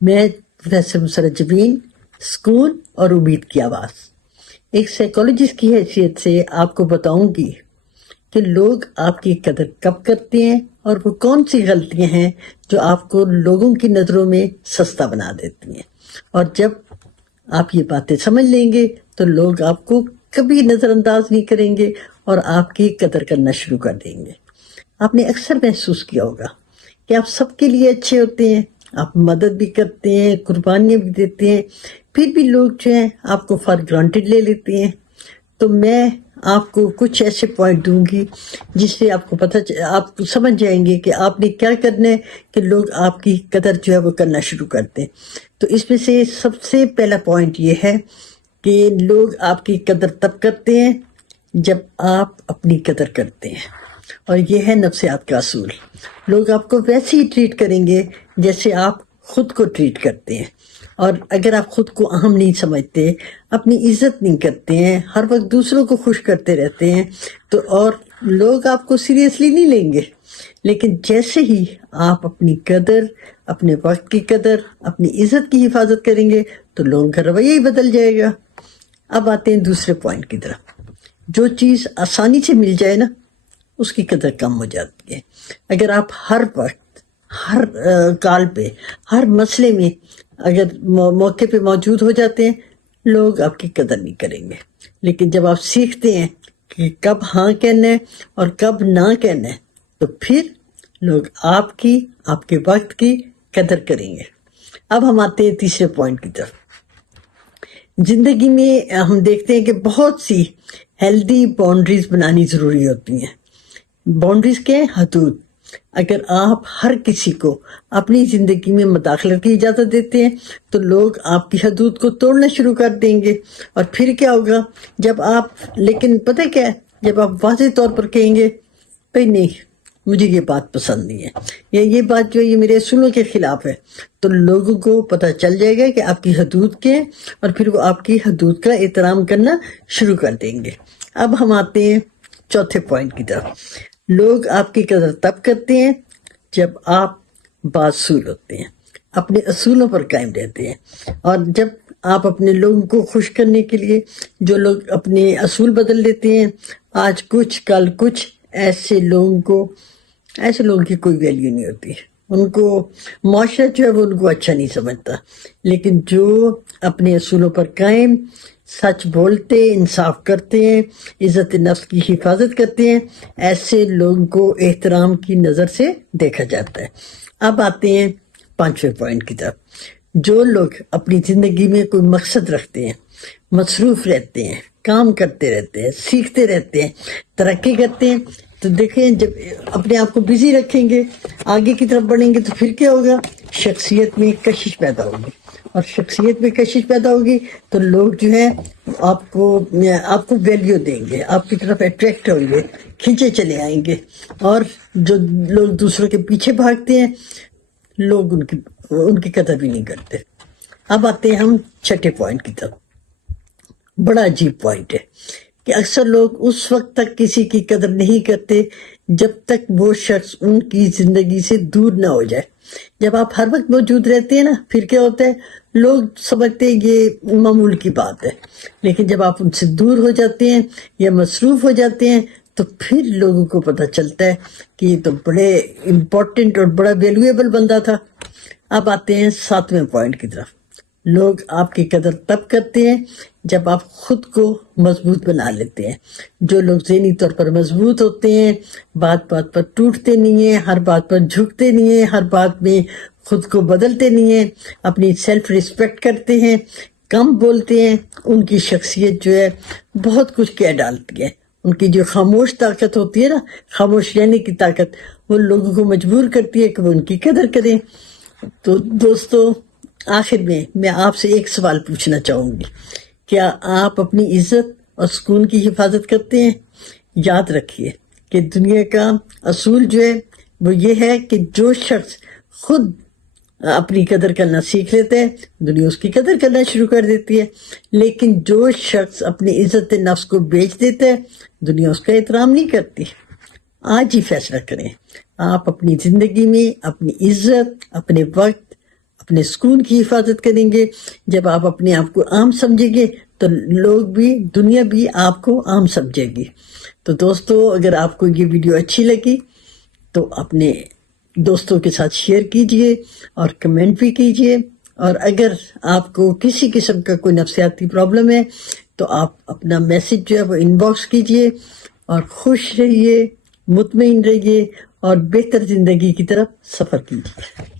میں پروفیسر مسرت جبین، سکون اور امید کی آواز، ایک سائیکالوجسٹ کی حیثیت سے آپ کو بتاؤں گی کہ لوگ آپ کی قدر کب کرتے ہیں اور وہ کون سی غلطیاں ہیں جو آپ کو لوگوں کی نظروں میں سستا بنا دیتی ہیں، اور جب آپ یہ باتیں سمجھ لیں گے تو لوگ آپ کو کبھی نظر انداز نہیں کریں گے اور آپ کی قدر کرنا شروع کر دیں گے۔ آپ نے اکثر محسوس کیا ہوگا کہ آپ سب کے لیے اچھے ہوتے ہیں، آپ مدد بھی کرتے ہیں، قربانیاں بھی دیتے ہیں، پھر بھی لوگ جو ہیں آپ کو فار گرانٹیڈ لے لیتے ہیں۔ تو میں آپ کو کچھ ایسے پوائنٹ دوں گی جس سے آپ کو آپ سمجھ جائیں گے کہ آپ نے کیا کرنا ہے کہ لوگ آپ کی قدر جو ہے وہ کرنا شروع کرتے ہیں۔ تو اس میں سے سب سے پہلا پوائنٹ یہ ہے کہ لوگ آپ کی قدر تب کرتے ہیں جب آپ اپنی قدر کرتے ہیں، اور یہ ہے نفسیات کا اصول۔ لوگ آپ کو ویسے ہی ٹریٹ کریں گے جیسے آپ خود کو ٹریٹ کرتے ہیں، اور اگر آپ خود کو اہم نہیں سمجھتے، اپنی عزت نہیں کرتے ہیں، ہر وقت دوسروں کو خوش کرتے رہتے ہیں تو اور لوگ آپ کو سیریسلی نہیں لیں گے۔ لیکن جیسے ہی آپ اپنی قدر، اپنے وقت کی قدر، اپنی عزت کی حفاظت کریں گے تو لوگوں کا رویہ ہی بدل جائے گا۔ اب آتے ہیں دوسرے پوائنٹ کی طرف۔ جو چیز آسانی سے مل جائے نا، اس کی قدر کم ہو جاتی ہے۔ اگر آپ ہر وقت، ہر کال پہ، ہر مسئلے میں اگر موقع پہ موجود ہو جاتے ہیں، لوگ آپ کی قدر نہیں کریں گے۔ لیکن جب آپ سیکھتے ہیں کہ کب ہاں کہنا ہے اور کب نہ کہنا ہے، تو پھر لوگ آپ کے وقت کی قدر کریں گے۔ اب ہم آتے ہیں تیسرے پوائنٹ کی طرف۔ زندگی میں ہم دیکھتے ہیں کہ بہت سی ہیلدی باؤنڈریز بنانی ضروری ہوتی ہیں۔ باؤنڈریز کے حدود۔ اگر آپ ہر کسی کو اپنی زندگی میں مداخلت کی اجازت دیتے ہیں تو لوگ آپ کی حدود کو توڑنا شروع کر دیں گے، اور پھر کیا ہوگا جب آپ، لیکن پتہ کیا ہے، جب آپ واضح طور پر کہیں گے بھئی نہیں، مجھے یہ بات پسند نہیں ہے، یا یہ بات جو ہے یہ میرے اصولوں کے خلاف ہے، تو لوگوں کو پتہ چل جائے گا کہ آپ کی حدود کیا ہے، اور پھر وہ آپ کی حدود کا احترام کرنا شروع کر دیں گے۔ اب ہم آتے ہیں چوتھے پوائنٹ کی طرف۔ لوگ آپ کی قدر تب کرتے ہیں جب آپ بااصول ہوتے ہیں، اپنے اصولوں پر قائم رہتے ہیں، اور جب آپ اپنے لوگوں کو خوش کرنے کے لیے جو لوگ اپنے اصول بدل لیتے ہیں، آج کچھ کل کچھ، ایسے لوگوں کی کوئی ویلیو نہیں ہوتی۔ ان کو معاشرہ جو ہے وہ ان کو اچھا نہیں سمجھتا۔ لیکن جو اپنے اصولوں پر قائم، سچ بولتے، انصاف کرتے ہیں، عزت نفس کی حفاظت کرتے ہیں، ایسے لوگوں کو احترام کی نظر سے دیکھا جاتا ہے۔ اب آتے ہیں پانچویں پوائنٹ کی طرف۔ جو لوگ اپنی زندگی میں کوئی مقصد رکھتے ہیں، مصروف رہتے ہیں، کام کرتے رہتے ہیں، سیکھتے رہتے ہیں، ترقی کرتے ہیں، تو دیکھیں جب اپنے آپ کو بزی رکھیں گے، آگے کی طرف بڑھیں گے، تو پھر کیا ہوگا، شخصیت میں کشش پیدا ہوگی، اور شخصیت میں کشش پیدا ہوگی تو لوگ جو ہے آپ کو ویلیو دیں گے، آپ کی طرف اٹریکٹ ہوں گے، کھینچے چلے آئیں گے، اور جو لوگ دوسروں کے پیچھے بھاگتے ہیں، لوگ ان کی قدر بھی نہیں کرتے۔ اب آتے ہیں ہم چھٹے پوائنٹ کی طرف۔ بڑا عجیب پوائنٹ ہے کہ اکثر لوگ اس وقت تک کسی کی قدر نہیں کرتے جب تک وہ شخص ان کی زندگی سے دور نہ ہو جائے۔ جب آپ ہر وقت موجود رہتے ہیں نا، پھر کیا ہوتا ہے، لوگ سمجھتے ہیں یہ معمول کی بات ہے، لیکن جب آپ ان سے دور ہو جاتے ہیں یا مصروف ہو جاتے ہیں تو پھر لوگوں کو پتہ چلتا ہے کہ یہ تو بڑے امپورٹنٹ اور بڑا ویلیویبل بندہ تھا۔ اب آتے ہیں ساتویں پوائنٹ کی طرف۔ لوگ آپ کی قدر تب کرتے ہیں جب آپ خود کو مضبوط بنا لیتے ہیں۔ جو لوگ ذہنی طور پر مضبوط ہوتے ہیں، بات بات پر ٹوٹتے نہیں ہیں، ہر بات پر جھکتے نہیں ہیں، ہر بات میں خود کو بدلتے نہیں ہیں، اپنی سیلف ریسپیکٹ کرتے ہیں، کم بولتے ہیں، ان کی شخصیت جو ہے بہت کچھ کہہ ڈالتی ہے۔ ان کی جو خاموش طاقت ہوتی ہے نا، خاموش رہنے کی طاقت، وہ لوگوں کو مجبور کرتی ہے کہ وہ ان کی قدر کریں۔ تو دوستو، آخر میں آپ سے ایک سوال پوچھنا چاہوں گی، کیا آپ اپنی عزت اور سکون کی حفاظت کرتے ہیں؟ یاد رکھیے کہ دنیا کا اصول جو ہے وہ یہ ہے کہ جو شخص خود اپنی قدر کرنا سیکھ لیتا ہے، دنیا اس کی قدر کرنا شروع کر دیتی ہے، لیکن جو شخص اپنی عزت نفس کو بیچ دیتا ہے، دنیا اس کا احترام نہیں کرتی۔ آج ہی فیصلہ کریں، آپ اپنی زندگی میں اپنی عزت، اپنے وقت، اپنے سکون کی حفاظت کریں گے. جب آپ اپنے آپ کو عام سمجھیں گے تو لوگ بھی، دنیا بھی آپ کو عام سمجھے گی. تو دوستو، اگر آپ کو یہ ویڈیو اچھی لگی تو اپنے دوستوں کے ساتھ شیئر کیجئے اور کمنٹ بھی کیجئے. اور اگر آپ کو کسی قسم کا کوئی نفسیاتی پرابلم ہے تو آپ اپنا میسج جو ہے وہ ان باکس کیجئے. اور خوش رہیے، مطمئن رہیے اور بہتر زندگی کی طرف سفر کیجیے.